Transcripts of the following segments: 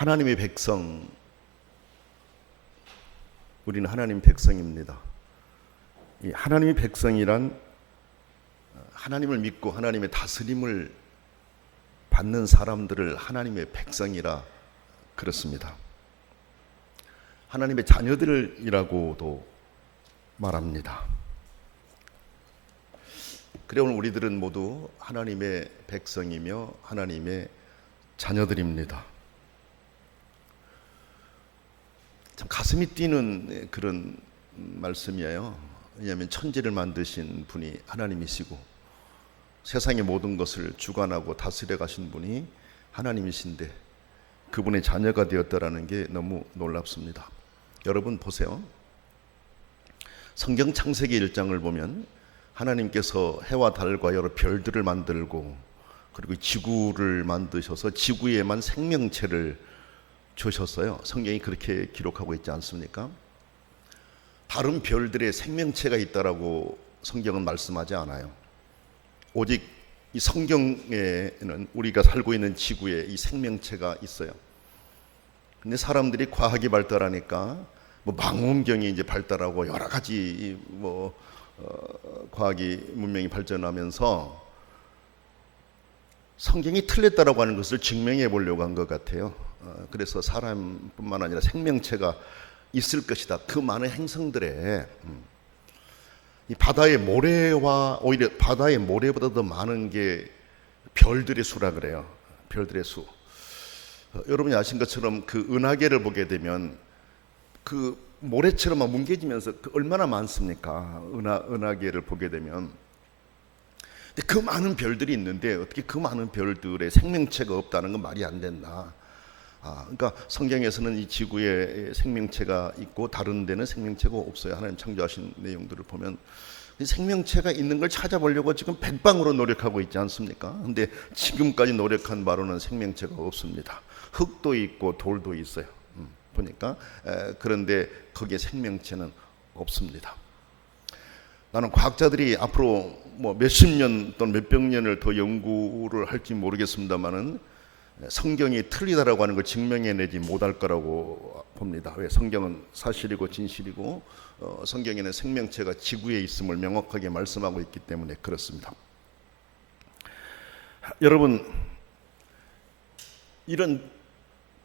하나님의 백성, 우리는 하나님 백성입니다. 이 하나님의 백성이란 하나님을 믿고 하나님의 다스림을 받는 사람들을 하나님의 백성이라 그렇습니다. 하나님의 자녀들이라고도 말합니다. 그래 오늘 우리들은 모두 하나님의 백성이며 하나님의 자녀들입니다. 참 가슴이 뛰는 그런 말씀이에요. 왜냐하면 천지를 만드신 분이 하나님이시고 세상의 모든 것을 주관하고 다스려 가신 분이 하나님이신데 그분의 자녀가 되었다라는 게 너무 놀랍습니다. 여러분 보세요. 성경 창세기 1장을 보면 하나님께서 해와 달과 여러 별들을 만들고 그리고 지구를 만드셔서 지구에만 생명체를 주셨어요. 성경이 그렇게 기록하고 있지 않습니까? 다른 별들의 생명체가 있다라고 성경은 말씀하지 않아요. 오직 이 성경에는 우리가 살고 있는 지구에 이 생명체가 있어요. 근데 사람들이 과학이 발달하니까 망원경이 이제 발달하고 여러 가지 과학이 문명이 발전하면서 성경이 틀렸다라고 하는 것을 증명해 보려고 한 것 같아요. 그래서 사람뿐만 아니라 생명체가 있을 것이다. 그 많은 행성들에 이 바다의 모래와 오히려 바다의 모래보다 더 많은 게 별들의 수라 그래요. 별들의 수. 여러분이 아신 것처럼 그 은하계를 보게 되면 그 모래처럼 막 뭉개지면서 얼마나 많습니까? 은하계를 보게 되면. 근데 그 많은 별들이 있는데 어떻게 그 많은 별들의 생명체가 없다는 건 말이 안 된다. 그러니까 성경에서는 이 지구에 생명체가 있고 다른 데는 생명체가 없어요. 하나님 창조하신 내용들을 보면 생명체가 있는 걸 찾아보려고 지금 백방으로 노력하고 있지 않습니까? 근데 지금까지 노력한 바로는 생명체가 없습니다. 흙도 있고 돌도 있어요. 보니까 그런데 거기에 생명체는 없습니다. 나는 과학자들이 앞으로 몇십 년 또는 몇백 년을 더 연구를 할지 모르겠습니다만은 성경이 틀리다라고 하는 걸 증명해내지 못할 거라고 봅니다. 왜? 성경은 사실이고 진실이고 성경에는 생명체가 지구에 있음을 명확하게 말씀하고 있기 때문에 그렇습니다. 여러분, 이런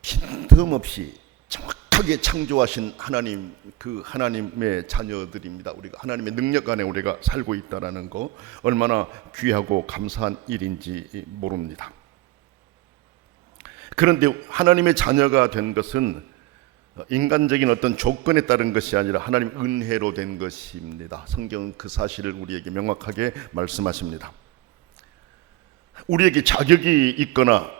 빈틈없이 정확하게 창조하신 하나님, 그 하나님의 자녀들입니다. 우리가 하나님의 능력 안에 우리가 살고 있다는 거 얼마나 귀하고 감사한 일인지 모릅니다. 그런데 하나님의 자녀가 된 것은 인간적인 어떤 조건에 따른 것이 아니라 하나님 은혜로 된 것입니다. 성경은 그 사실을 우리에게 명확하게 말씀하십니다. 우리에게 자격이 있거나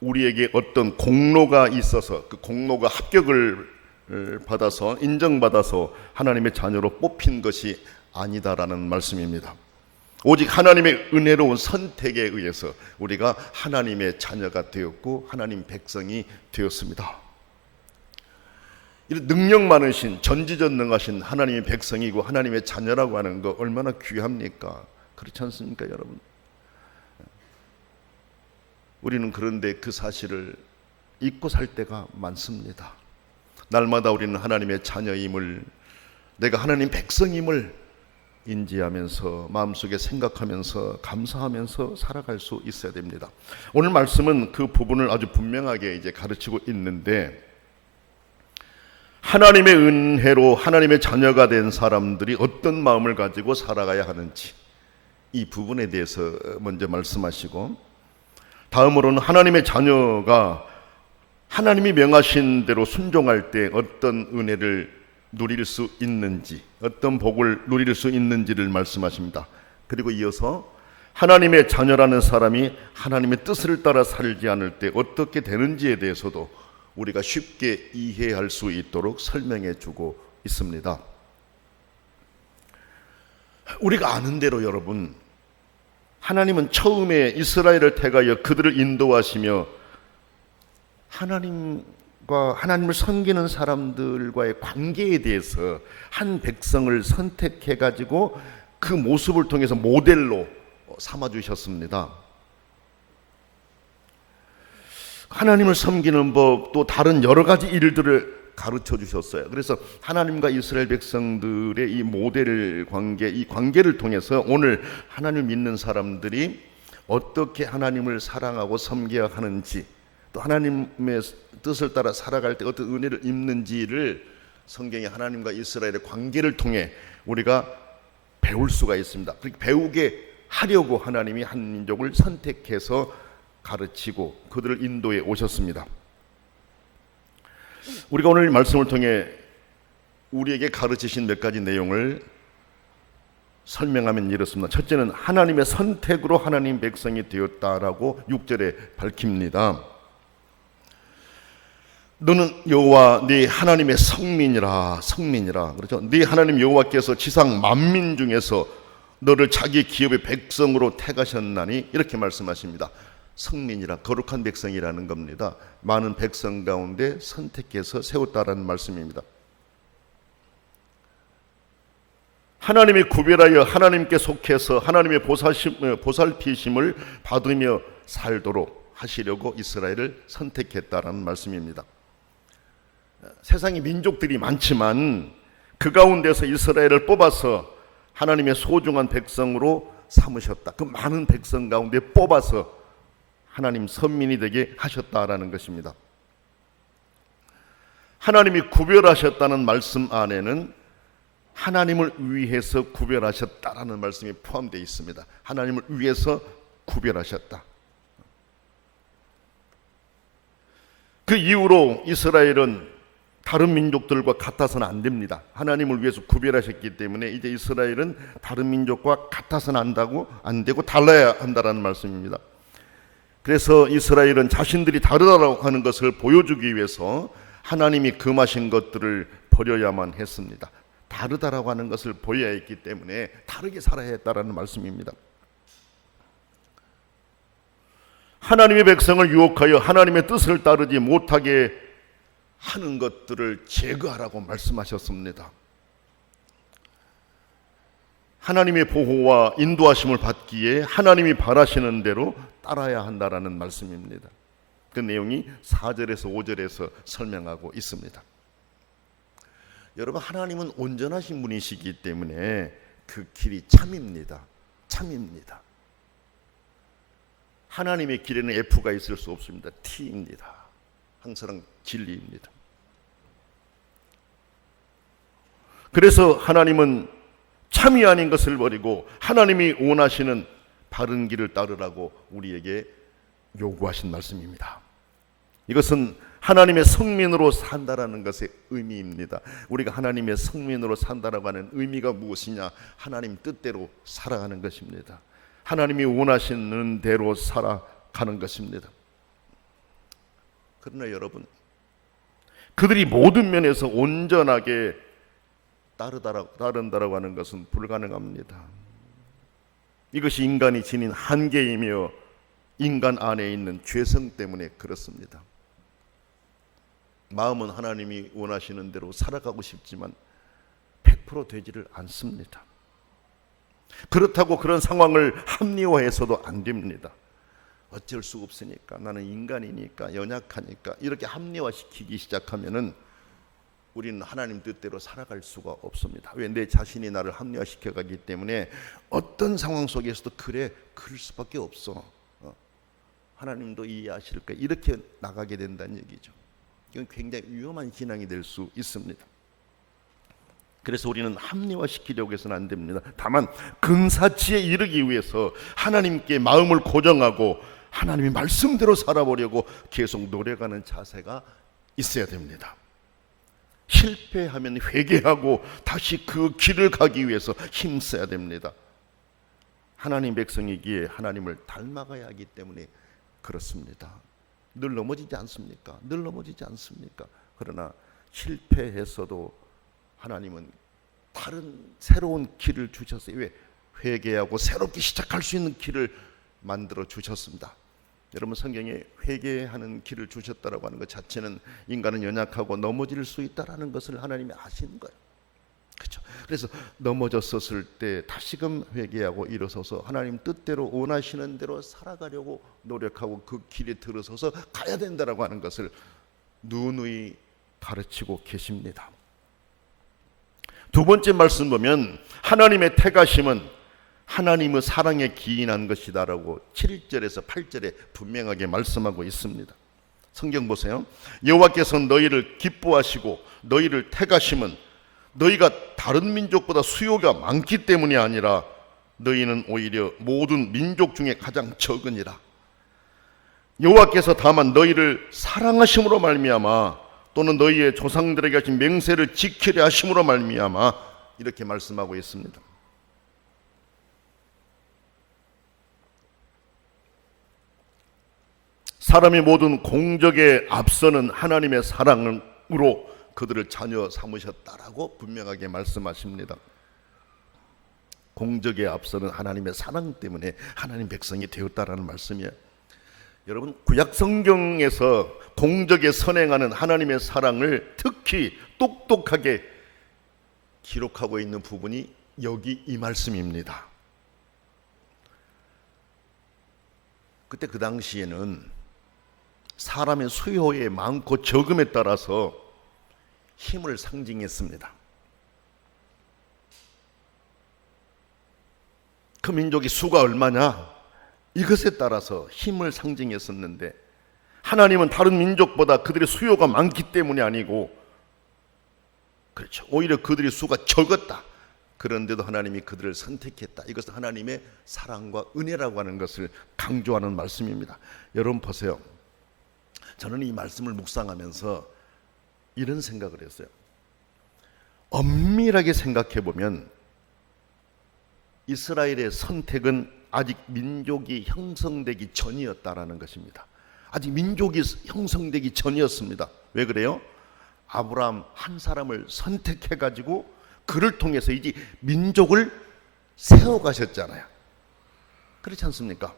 우리에게 어떤 공로가 있어서 그 공로가 합격을 받아서 인정받아서 하나님의 자녀로 뽑힌 것이 아니다라는 말씀입니다. 오직 하나님의 은혜로운 선택에 의해서 우리가 하나님의 자녀가 되었고 하나님 백성이 되었습니다. 이런 능력 많으신 전지전능하신 하나님의 백성이고 하나님의 자녀라고 하는 거 얼마나 귀합니까? 그렇지 않습니까, 여러분? 우리는 그런데 그 사실을 잊고 살 때가 많습니다. 날마다 우리는 하나님의 자녀임을, 내가 하나님 백성임을 인지하면서 마음속에 생각하면서 감사하면서 살아갈 수 있어야 됩니다. 오늘 말씀은 그 부분을 아주 분명하게 이제 가르치고 있는데, 하나님의 은혜로 하나님의 자녀가 된 사람들이 어떤 마음을 가지고 살아가야 하는지 이 부분에 대해서 먼저 말씀하시고, 다음으로는 하나님의 자녀가 하나님이 명하신 대로 순종할 때 어떤 은혜를 누릴 수 있는지, 어떤 복을 누릴 수 있는지를 말씀하십니다. 그리고 이어서 하나님의 자녀라는 사람이 하나님의 뜻을 따라 살지 않을 때 어떻게 되는지에 대해서도 우리가 쉽게 이해할 수 있도록 설명해 주고 있습니다. 우리가 아는 대로 여러분, 하나님은 처음에 이스라엘을 택하여 그들을 인도하시며 하나님을 섬기는 사람들과의 관계에 대해서 한 백성을 선택해 가지고 그 모습을 통해서 모델로 삼아 주셨습니다. 하나님을 섬기는 법, 또 다른 여러 가지 일들을 가르쳐 주셨어요. 그래서 하나님과 이스라엘 백성들의 이 모델 관계, 이 관계를 통해서 오늘 하나님을 믿는 사람들이 어떻게 하나님을 사랑하고 섬겨야 하는지, 또 하나님의 뜻을 따라 살아갈 때 어떤 은혜를 입는지를 성경에 하나님과 이스라엘의 관계를 통해 우리가 배울 수가 있습니다. 그렇게 배우게 하려고 하나님이 한 민족을 선택해서 가르치고 그들을 인도해 오셨습니다. 우리가 오늘 말씀을 통해 우리에게 가르치신 몇 가지 내용을 설명하면 이렇습니다. 첫째는 하나님의 선택으로 하나님 백성이 되었다라고 6절에 밝힙니다. 너는 여호와 네 하나님의 성민이라. 그렇죠? 네 하나님 여호와께서 지상 만민 중에서 너를 자기 기업의 백성으로 택하셨나니, 이렇게 말씀하십니다. 성민이라, 거룩한 백성이라는 겁니다. 많은 백성 가운데 선택해서 세웠다라는 말씀입니다. 하나님이 구별하여 하나님께 속해서 하나님의 보살피심을 받으며 살도록 하시려고 이스라엘을 선택했다라는 말씀입니다. 세상에 민족들이 많지만 그 가운데서 이스라엘을 뽑아서 하나님의 소중한 백성으로 삼으셨다. 그 많은 백성 가운데 뽑아서 하나님 선민이 되게 하셨다라는 것입니다. 하나님이 구별하셨다는 말씀 안에는 하나님을 위해서 구별하셨다라는 말씀이 포함되어 있습니다. 하나님을 위해서 구별하셨다. 그 이후로 이스라엘은 다른 민족들과 같아서는 안 됩니다. 하나님을 위해서 구별하셨기 때문에 이제 이스라엘은 다른 민족과 같아서는 안 되고 달라야 한다라는 말씀입니다. 그래서 이스라엘은 자신들이 다르다고 하는 것을 보여주기 위해서 하나님이 금하신 것들을 버려야만 했습니다. 다르다라고 하는 것을 보여야 했기 때문에 다르게 살아야 했다라는 말씀입니다. 하나님의 백성을 유혹하여 하나님의 뜻을 따르지 못하게 하는 것들을 제거하라고 말씀하셨습니다. 하나님의 보호와 인도하심을 받기에 하나님이 바라시는 대로 따라야 한다라는 말씀입니다. 그 내용이 4절에서 5절에서 설명하고 있습니다. 여러분, 하나님은 온전하신 분이시기 때문에 그 길이 참입니다. 하나님의 길에는 F가 있을 수 없습니다. T입니다. 항상 진리입니다. 그래서 하나님은 참이 아닌 것을 버리고 하나님이 원하시는 바른 길을 따르라고 우리에게 요구하신 말씀입니다. 이것은 하나님의 성민으로 산다라는 것의 의미입니다. 우리가 하나님의 성민으로 산다라고 하는 의미가 무엇이냐? 하나님 뜻대로 살아가는 것입니다. 하나님이 원하시는 대로 살아가는 것입니다. 그러나 여러분, 그들이 모든 면에서 온전하게 따른다라고 하는 것은 불가능합니다. 이것이 인간이 지닌 한계이며 인간 안에 있는 죄성 때문에 그렇습니다. 마음은 하나님이 원하시는 대로 살아가고 싶지만 100% 되지를 않습니다. 그렇다고 그런 상황을 합리화해서도 안 됩니다. 어쩔 수 없으니까, 나는 인간이니까, 연약하니까, 이렇게 합리화시키기 시작하면은 우리는 하나님 뜻대로 살아갈 수가 없습니다. 왜? 내 자신이 나를 합리화시켜가기 때문에 어떤 상황 속에서도 그럴 수밖에 없어. 하나님도 이해하실 거야. 이렇게 나가게 된다는 얘기죠. 이건 굉장히 위험한 신앙이 될 수 있습니다. 그래서 우리는 합리화시키려고 해서는 안 됩니다. 다만 근사치에 이르기 위해서 하나님께 마음을 고정하고 하나님의 말씀대로 살아보려고 계속 노력하는 자세가 있어야 됩니다. 실패하면 회개하고 다시 그 길을 가기 위해서 힘써야 됩니다. 하나님 백성이기에 하나님을 닮아가야 하기 때문에 그렇습니다. 늘 넘어지지 않습니까? 그러나 실패했어도 하나님은 다른 새로운 길을 주셨어요. 왜? 회개하고 새롭게 시작할 수 있는 길을 만들어 주셨습니다. 여러분, 성경에 회개하는 길을 주셨다라고 하는 것 자체는 인간은 연약하고 넘어질 수 있다라는 것을 하나님이 아시는 거예요. 그렇죠? 그래서 넘어졌었을 때 다시금 회개하고 일어서서 하나님 뜻대로 원하시는 대로 살아가려고 노력하고 그 길에 들어서서 가야 된다라고 하는 것을 누누이 가르치고 계십니다. 두 번째 말씀 보면 하나님의 택하심은 하나님의 사랑에 기인한 것이다라고 7절에서 8절에 분명하게 말씀하고 있습니다. 성경 보세요. 여호와께서 너희를 기뻐하시고 너희를 택하심은 너희가 다른 민족보다 수요가 많기 때문이 아니라 너희는 오히려 모든 민족 중에 가장 적으니라. 여호와께서 다만 너희를 사랑하심으로 말미암아 또는 너희의 조상들에게 하신 맹세를 지키려 하심으로 말미암아 이렇게 말씀하고 있습니다. 사람의 모든 공적에 앞서는 하나님의 사랑으로 그들을 자녀 삼으셨다라고 분명하게 말씀하십니다. 공적에 앞서는 하나님의 사랑 때문에 하나님 백성이 되었다라는 말씀이에요. 여러분, 구약 성경에서 공적에 선행하는 하나님의 사랑을 특히 똑똑하게 기록하고 있는 부분이 여기 이 말씀입니다. 그때 그 당시에는 사람의 수요에 많고 적음에 따라서 힘을 상징했습니다. 그 민족의 수가 얼마냐? 이것에 따라서 힘을 상징했었는데 하나님은 다른 민족보다 그들의 수요가 많기 때문이 아니고 그렇죠. 오히려 그들의 수가 적었다. 그런데도 하나님이 그들을 선택했다. 이것은 하나님의 사랑과 은혜라고 하는 것을 강조하는 말씀입니다. 여러분 보세요. 저는 이 말씀을 묵상하면서 이런 생각을 했어요. 엄밀하게 생각해 보면 이스라엘의 선택은 아직 민족이 형성되기 전이었다라는 것입니다. 아직 민족이 형성되기 전이었습니다. 왜 그래요? 아브라함 한 사람을 선택해 가지고 그를 통해서 이제 민족을 세워 가셨잖아요. 그렇지 않습니까?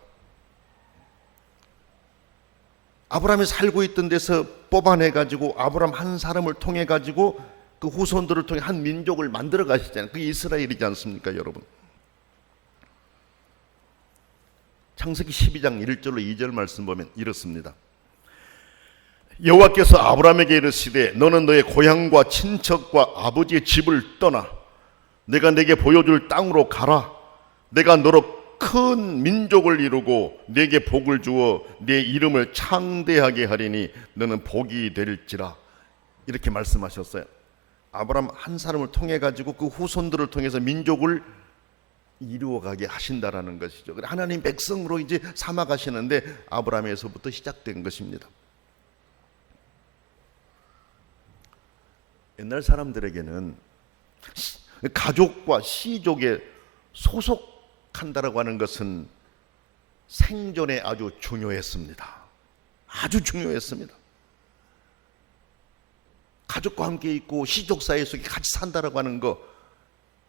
아브라함이 살고 있던 데서 뽑아내 가지고 아브라함 한 사람을 통해 가지고 그 후손들을 통해 한 민족을 만들어 가셨잖아요. 그게 이스라엘이지 않습니까, 여러분? 창세기 12장 1절로 2절 말씀 보면 이렇습니다. 여호와께서 아브라함에게 이르시되 너는 너의 고향과 친척과 아버지의 집을 떠나 내가 내게 보여줄 땅으로 가라. 내가 너로 큰 민족을 이루고 내게 복을 주어 내 이름을 창대하게 하리니 너는 복이 될지라. 이렇게 말씀하셨어요. 아브라함 한 사람을 통해 가지고 그 후손들을 통해서 민족을 이루어가게 하신다라는 것이죠. 하나님 백성으로 이제 삼아 가시는데 아브라함에서부터 시작된 것입니다. 옛날 사람들에게는 가족과 시족에 소속한다라고 하는 것은 생존에 아주 중요했습니다. 아주 중요했습니다. 가족과 함께 있고 시족 사이 속에 같이 산다라고 하는 거,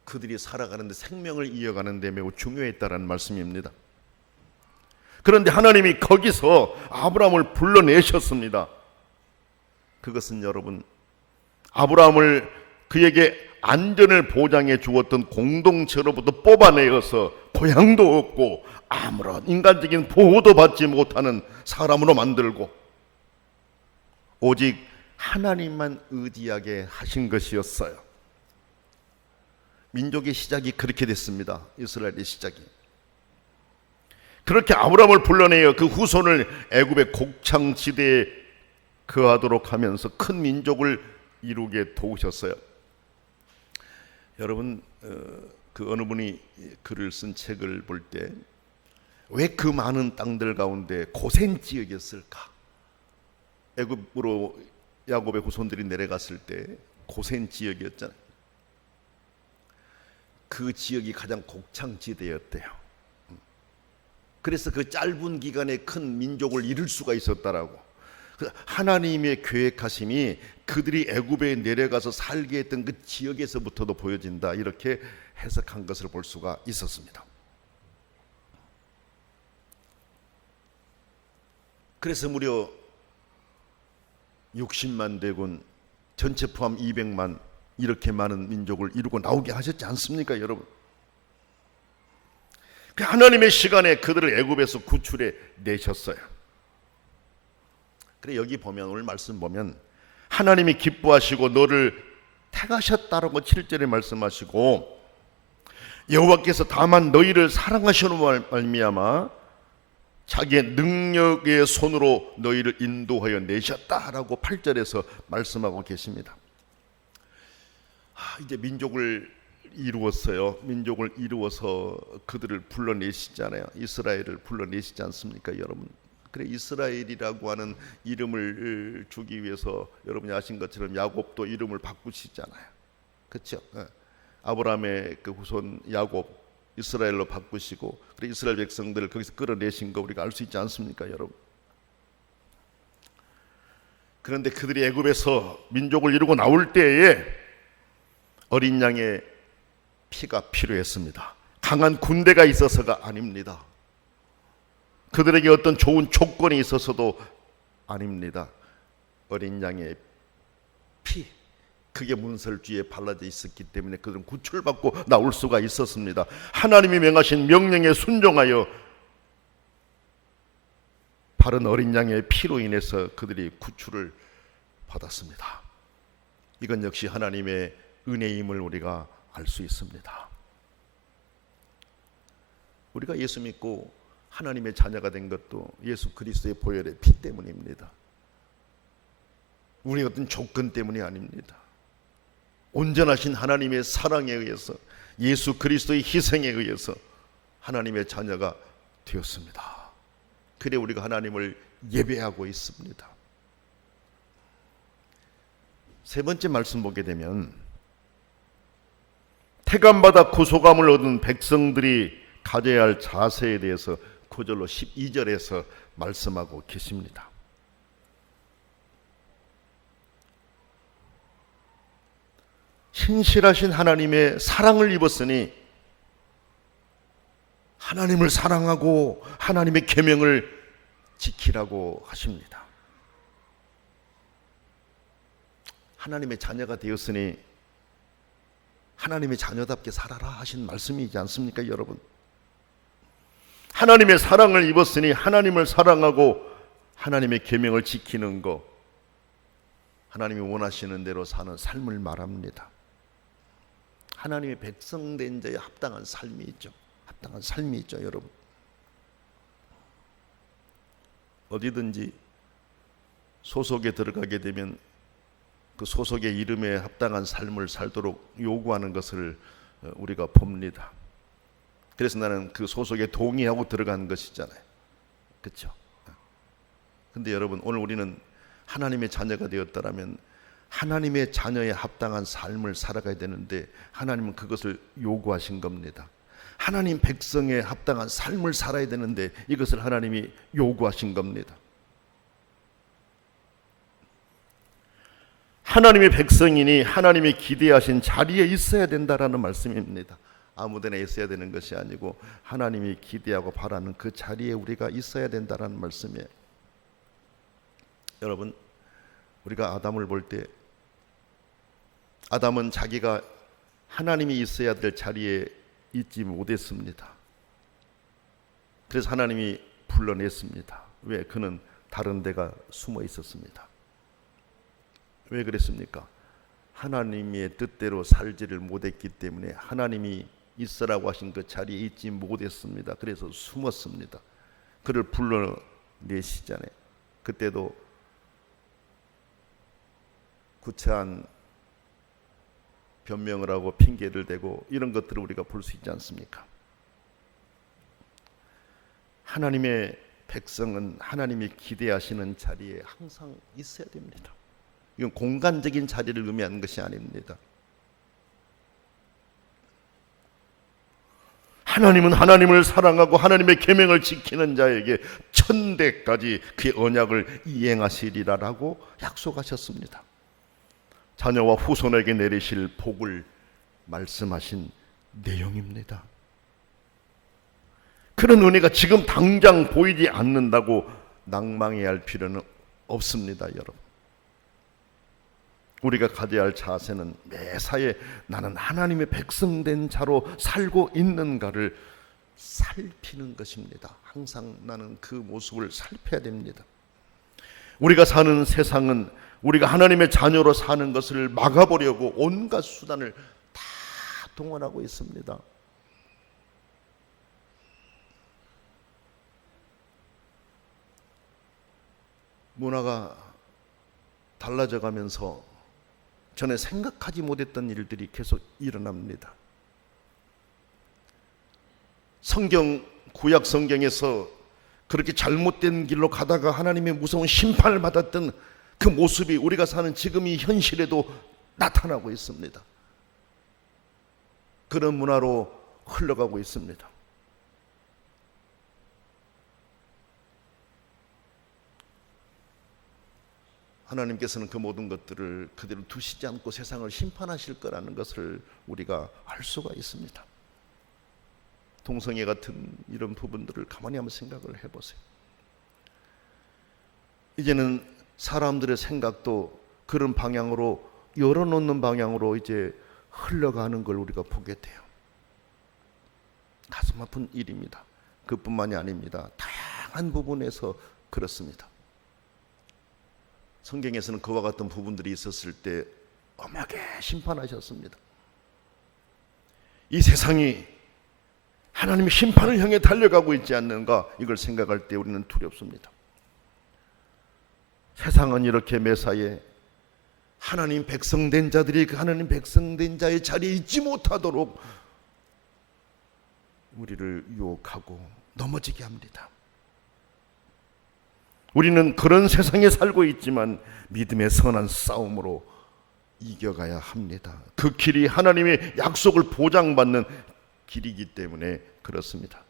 그들이 살아가는데 생명을 이어가는 데 매우 중요했다라는 말씀입니다. 그런데 하나님이 거기서 아브라함을 불러내셨습니다. 그것은 여러분, 아브라함을 그에게 안전을 보장해 주었던 공동체로부터 뽑아내어서 고향도 없고 아무런 인간적인 보호도 받지 못하는 사람으로 만들고 오직 하나님만 의지하게 하신 것이었어요. 민족의 시작이 그렇게 됐습니다. 이스라엘의 시작이. 그렇게 아브라함을 불러내어 그 후손을 애굽의 곡창지대에 거하도록 하면서 큰 민족을 이루게 도우셨어요. 여러분, 그 어느 분이 글을 쓴 책을 볼 때 왜 그 많은 땅들 가운데 고센 지역이었을까? 애굽으로 야곱의 후손들이 내려갔을 때 고센 지역이었잖아요. 그 지역이 가장 곡창지대였대요. 그래서 그 짧은 기간에 큰 민족을 이룰 수가 있었다라고. 하나님의 계획하심이 그들이 애굽에 내려가서 살게 했던 그 지역에서부터도 보여진다, 이렇게 해석한 것을 볼 수가 있었습니다. 그래서 무려 60만 대군, 전체 포함 200만, 이렇게 많은 민족을 이루고 나오게 하셨지 않습니까, 여러분? 그 하나님의 시간에 그들을 애굽에서 구출해 내셨어요. 그래, 여기 보면, 오늘 말씀 보면 하나님이 기뻐하시고 너를 택하셨다라고 7절에 말씀하시고, 여호와께서 다만 너희를 사랑하시는 말미암아 자기의 능력의 손으로 너희를 인도하여 내셨다라고 8절에서 말씀하고 계십니다. 이제 민족을 이루었어요. 민족을 이루어서 그들을 불러내시잖아요. 이스라엘을 불러내시지 않습니까, 여러분? 그래, 이스라엘이라고 하는 이름을 주기 위해서 여러분이 아신 것처럼 야곱도 이름을 바꾸시잖아요. 그렇죠? 아브라함의 그 후손 야곱 이스라엘로 바꾸시고, 그래 이스라엘 백성들을 거기서 끌어내신 거 우리가 알 수 있지 않습니까, 여러분? 그런데 그들이 애굽에서 민족을 이루고 나올 때에 어린 양의 피가 필요했습니다. 강한 군대가 있어서가 아닙니다. 그들에게 어떤 좋은 조건이 있어서도 아닙니다. 어린 양의 피, 그게 문설주에 발라져 있었기 때문에 그들은 구출받고 나올 수가 있었습니다. 하나님이 명하신 명령에 순종하여 바른 어린 양의 피로 인해서 그들이 구출을 받았습니다. 이건 역시 하나님의 은혜임을 우리가 알 수 있습니다. 우리가 예수 믿고 하나님의 자녀가 된 것도 예수 그리스도의 보혈의 피 때문입니다. 우리의 어떤 조건 때문이 아닙니다. 온전하신 하나님의 사랑에 의해서, 예수 그리스도의 희생에 의해서 하나님의 자녀가 되었습니다. 그래 우리가 하나님을 예배하고 있습니다. 세 번째 말씀 보게 되면, 택함받아 구속함을 얻은 백성들이 가져야 할 자세에 대해서 9절로 12절에서 말씀하고 계십니다. 신실하신 하나님의 사랑을 입었으니 하나님을 사랑하고 하나님의 계명을 지키라고 하십니다. 하나님의 자녀가 되었으니 하나님의 자녀답게 살아라 하신 말씀이지 않습니까, 여러분? 하나님의 사랑을 입었으니 하나님을 사랑하고 하나님의 계명을 지키는 것, 하나님이 원하시는 대로 사는 삶을 말합니다. 하나님의 백성된 자의 합당한 삶이 있죠. 합당한 삶이 있죠, 여러분. 어디든지 소속에 들어가게 되면 그 소속의 이름에 합당한 삶을 살도록 요구하는 것을 우리가 봅니다. 그래서 나는 그 소속에 동의하고 들어간 것이잖아요. 그렇죠? 근데 여러분, 오늘 우리는 하나님의 자녀가 되었다라면 하나님의 자녀에 합당한 삶을 살아가야 되는데 하나님은 그것을 요구하신 겁니다. 하나님 백성에 합당한 삶을 살아야 되는데 이것을 하나님이 요구하신 겁니다. 하나님의 백성이니 하나님이 기대하신 자리에 있어야 된다라는 말씀입니다. 아무데나 있어야 되는 것이 아니고 하나님이 기대하고 바라는 그 자리에 우리가 있어야 된다라는 말씀이에요. 여러분, 우리가 아담을 볼 때 아담은 자기가 하나님이 있어야 될 자리에 있지 못했습니다. 그래서 하나님이 불러냈습니다. 왜? 그는 다른 데가 숨어 있었습니다. 왜 그랬습니까? 하나님의 뜻대로 살지를 못했기 때문에 하나님이 있으라고 하신 그 자리에 있지 못했습니다. 그래서 숨었습니다. 그를 불러내시잖아요. 그때도 구체한 변명을 하고 핑계를 대고 이런 것들을 우리가 볼 수 있지 않습니까? 하나님의 백성은 하나님이 기대하시는 자리에 항상 있어야 됩니다. 이건 공간적인 자리를 의미하는 것이 아닙니다. 하나님은 하나님을 사랑하고 하나님의 계명을 지키는 자에게 천대까지 그의 언약을 이행하시리라라고 약속하셨습니다. 자녀와 후손에게 내리실 복을 말씀하신 내용입니다. 그런 은혜가 지금 당장 보이지 않는다고 낭망해야 할 필요는 없습니다, 여러분. 우리가 가져야 할 자세는 매사에 나는 하나님의 백성된 자로 살고 있는가를 살피는 것입니다. 항상 나는 그 모습을 살펴야 됩니다. 우리가 사는 세상은 우리가 하나님의 자녀로 사는 것을 막아보려고 온갖 수단을 다 동원하고 있습니다. 문화가 달라져 가면서 전에 생각하지 못했던 일들이 계속 일어납니다. 구약 성경에서 그렇게 잘못된 길로 가다가 하나님의 무서운 심판을 받았던 그 모습이 우리가 사는 지금 이 현실에도 나타나고 있습니다. 그런 문화로 흘러가고 있습니다. 하나님께서는 그 모든 것들을 그대로 두시지 않고 세상을 심판하실 거라는 것을 우리가 알 수가 있습니다. 동성애 같은 이런 부분들을 가만히 한번 생각을 해보세요. 이제는 사람들의 생각도 그런 방향으로 열어놓는 방향으로 이제 흘러가는 걸 우리가 보게 돼요. 가슴 아픈 일입니다. 그뿐만이 아닙니다. 다양한 부분에서 그렇습니다. 성경에서는 그와 같은 부분들이 있었을 때 엄하게 심판하셨습니다. 이 세상이 하나님의 심판을 향해 달려가고 있지 않는가, 이걸 생각할 때 우리는 두렵습니다. 세상은 이렇게 매사에 하나님 백성된 자들이 그 하나님 백성된 자의 자리에 있지 못하도록 우리를 유혹하고 넘어지게 합니다. 우리는 그런 세상에 살고 있지만 믿음의 선한 싸움으로 이겨가야 합니다. 그 길이 하나님의 약속을 보장받는 길이기 때문에 그렇습니다.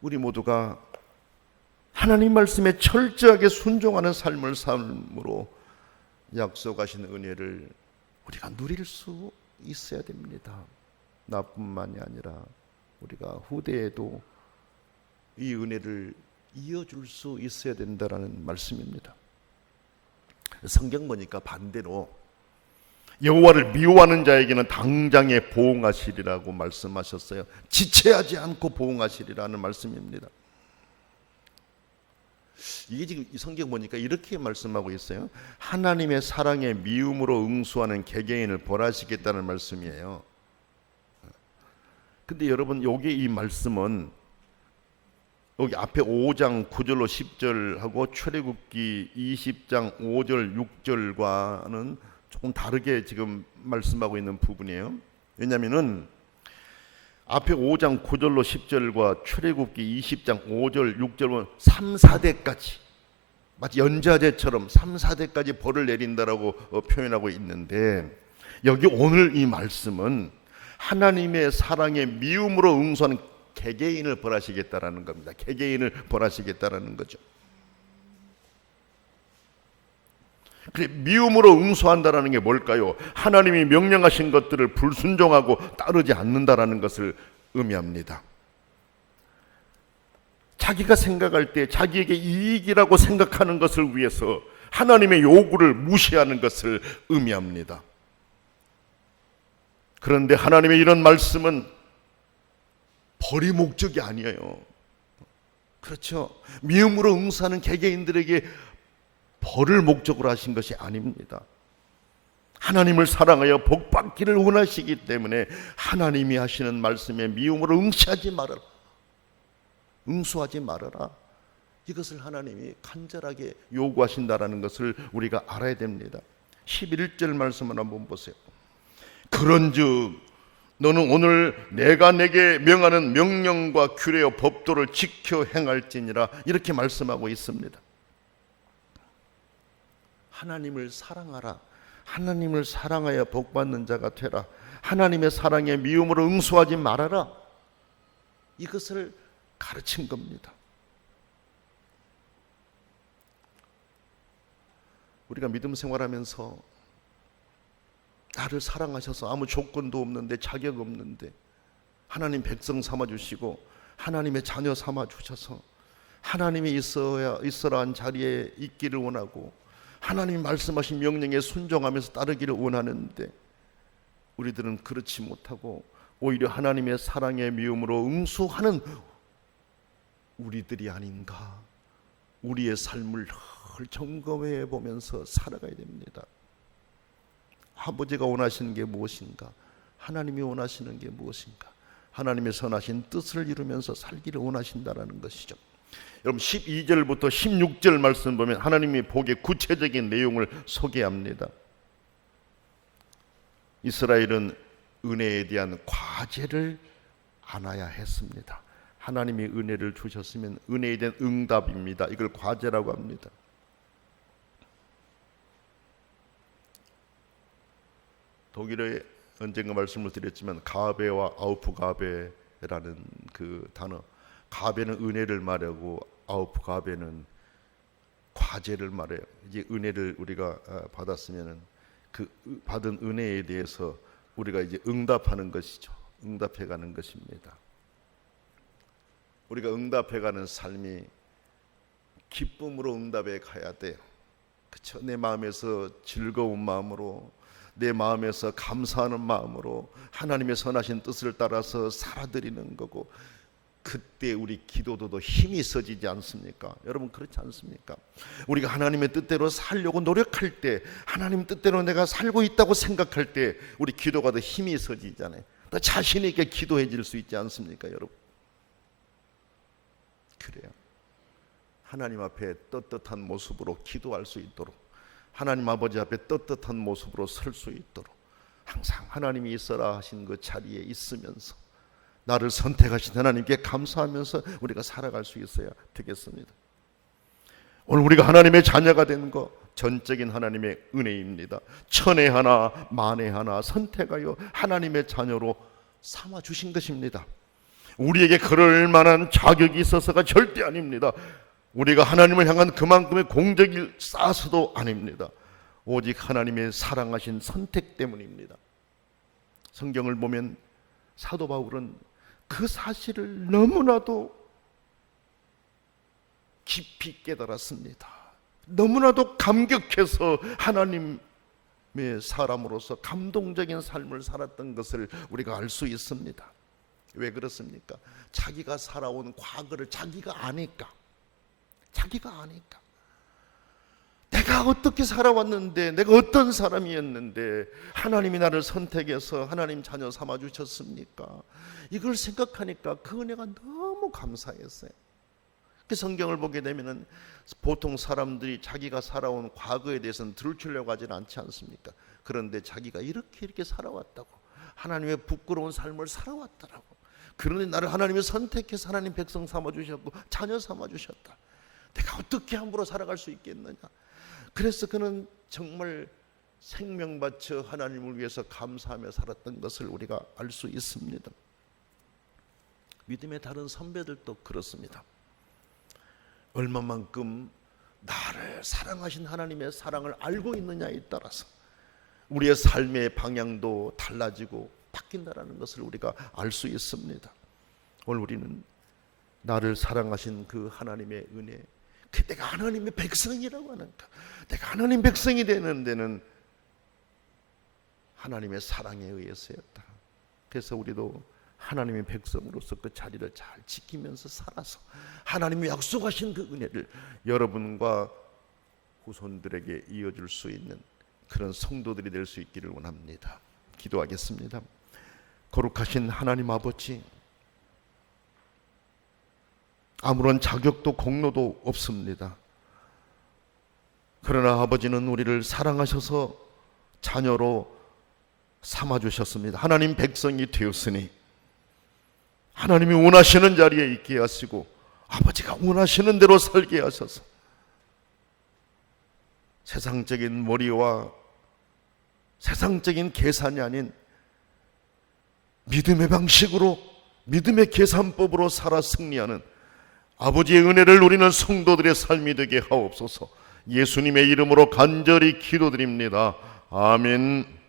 우리 모두가 하나님 말씀에 철저하게 순종하는 삶을 삶으로 약속하신 은혜를 우리가 누릴 수 있어야 됩니다. 나뿐만이 아니라 우리가 후대에도 이 은혜를 이어줄 수 있어야 된다라는 말씀입니다. 성경 보니까 반대로 여호와를 미워하는 자에게는 당장에 보응하시리라고 말씀하셨어요. 지체하지 않고 보응하시리라는 말씀입니다. 이게 지금 이 성경 보니까 이렇게 말씀하고 있어요. 하나님의 사랑에 미움으로 응수하는 개개인을 벌하시겠다는 말씀이에요. 근데 여러분, 여기 이 말씀은 여기 앞에 5장 9절로 10절하고 출애굽기 20장 5절 6절과는 조금 다르게 지금 말씀하고 있는 부분이에요. 왜냐하면은 앞에 5장 9절로 10절과 출애굽기 20장 5절 6절은 3, 4대까지 마치 연좌제처럼 3, 4대까지 벌을 내린다라고 표현하고 있는데, 여기 오늘 이 말씀은 하나님의 사랑에 미움으로 응수하는 개개인을 벌하시겠다라는 겁니다. 개개인을 벌하시겠다라는 거죠. 그래, 미움으로 응수한다라는 게 뭘까요? 하나님이 명령하신 것들을 불순종하고 따르지 않는다라는 것을 의미합니다. 자기가 생각할 때 자기에게 이익이라고 생각하는 것을 위해서 하나님의 요구를 무시하는 것을 의미합니다. 그런데 하나님의 이런 말씀은 벌이 목적이 아니에요. 그렇죠? 미움으로 응수하는 개개인들에게 벌을 목적으로 하신 것이 아닙니다. 하나님을 사랑하여 복받기를 원하시기 때문에 하나님이 하시는 말씀에 미움으로 응수하지 말아라. 이것을 하나님이 간절하게 요구하신다라는 것을 우리가 알아야 됩니다. 11절 말씀을 한번 보세요. 그런즉 너는 오늘 내가 내게 명하는 명령과 규례와 법도를 지켜 행할지니라, 이렇게 말씀하고 있습니다. 하나님을 사랑하라. 하나님을 사랑하여 복받는 자가 되라. 하나님의 사랑에 미움으로 응수하지 말아라. 이것을 가르친 겁니다. 우리가 믿음 생활하면서 나를 사랑하셔서 아무 조건도 없는데, 자격 없는데 하나님 백성 삼아주시고 하나님의 자녀 삼아주셔서 하나님이 있어라 한 자리에 있기를 원하고 하나님이 말씀하신 명령에 순종하면서 따르기를 원하는데 우리들은 그렇지 못하고 오히려 하나님의 사랑의 미움으로 응수하는 우리들이 아닌가. 우리의 삶을 늘 점검해 보면서 살아가야 됩니다. 아버지가 원하시는 게 무엇인가? 하나님이 원하시는 게 무엇인가? 하나님의 선하신 뜻을 이루면서 살기를 원하신다는 것이죠. 여러분 12절부터 16절 말씀 보면 하나님이 복의 구체적인 내용을 소개합니다. 이스라엘은 은혜에 대한 과제를 안아야 했습니다. 하나님이 은혜를 주셨으면 은혜에 대한 응답입니다. 이걸 과제라고 합니다. 독일에 언젠가 말씀을 드렸지만 가베와 아우프가베라는 그 단어, 가베는 은혜를 말하고 아우프가베는 과제를 말해요. 이제 은혜를 우리가 받았으면은 그 받은 은혜에 대해서 우리가 이제 응답하는 것이죠. 응답해가는 것입니다. 우리가 응답해가는 삶이 기쁨으로 응답해 가야 돼요. 그렇죠? 내 마음에서 즐거운 마음으로, 내 마음에서 감사하는 마음으로 하나님의 선하신 뜻을 따라서 살아드리는 거고, 그때 우리 기도도 더 힘이 있어지지 않습니까? 여러분 그렇지 않습니까? 우리가 하나님의 뜻대로 살려고 노력할 때, 하나님 뜻대로 내가 살고 있다고 생각할 때 우리 기도가 더 힘이 있어지잖아요. 더 자신 있게 기도해질 수 있지 않습니까, 여러분? 그래요. 하나님 앞에 떳떳한 모습으로 기도할 수 있도록, 하나님 아버지 앞에 떳떳한 모습으로 설 수 있도록 항상 하나님이 있어라 하신 그 자리에 있으면서 나를 선택하신 하나님께 감사하면서 우리가 살아갈 수 있어야 되겠습니다. 오늘 우리가 하나님의 자녀가 된 거 전적인 하나님의 은혜입니다. 천에 하나 만에 하나 선택하여 하나님의 자녀로 삼아 주신 것입니다. 우리에게 그럴 만한 자격이 있어서가 절대 아닙니다. 우리가 하나님을 향한 그만큼의 공적을 쌓아서도 아닙니다. 오직 하나님의 사랑하신 선택 때문입니다. 성경을 보면 사도 바울은 그 사실을 너무나도 깊이 깨달았습니다. 너무나도 감격해서 하나님의 사람으로서 감동적인 삶을 살았던 것을 우리가 알 수 있습니다. 왜 그렇습니까? 자기가 살아온 과거를 자기가 아니까. 내가 어떻게 살아왔는데, 내가 어떤 사람이었는데 하나님이 나를 선택해서 하나님 자녀 삼아 주셨습니까? 이걸 생각하니까 그 은혜가 너무 감사했어요. 그 성경을 보게 되면은 보통 사람들이 자기가 살아온 과거에 대해서는 들추려고 하지는 않지 않습니까? 그런데 자기가 이렇게 살아왔다고, 하나님의 부끄러운 삶을 살아왔더라고. 그런데 나를 하나님이 선택해서 하나님 백성 삼아 주셨고 자녀 삼아 주셨다. 내가 어떻게 함부로 살아갈 수 있겠느냐. 그래서 그는 정말 생명 바쳐 하나님을 위해서 감사하며 살았던 것을 우리가 알 수 있습니다. 믿음의 다른 선배들도 그렇습니다. 얼마만큼 나를 사랑하신 하나님의 사랑을 알고 있느냐에 따라서 우리의 삶의 방향도 달라지고 바뀐다라는 것을 우리가 알 수 있습니다. 오늘 우리는 나를 사랑하신 그 하나님의 은혜, 그 내가 하나님의 백성이라고 하는가, 내가 하나님 백성이 되는 데는 하나님의 사랑에 의해서였다. 그래서 우리도 하나님의 백성으로서 그 자리를 잘 지키면서 살아서 하나님이 약속하신 그 은혜를 여러분과 후손들에게 이어줄 수 있는 그런 성도들이 될 수 있기를 원합니다. 기도하겠습니다. 거룩하신 하나님 아버지, 아무런 자격도 공로도 없습니다. 그러나 아버지는 우리를 사랑하셔서 자녀로 삼아주셨습니다. 하나님 백성이 되었으니 하나님이 원하시는 자리에 있게 하시고 아버지가 원하시는 대로 살게 하셔서 세상적인 머리와 세상적인 계산이 아닌 믿음의 방식으로, 믿음의 계산법으로 살아 승리하는 아버지의 은혜를 누리는 성도들의 삶이 되게 하옵소서. 예수님의 이름으로 간절히 기도드립니다. 아멘.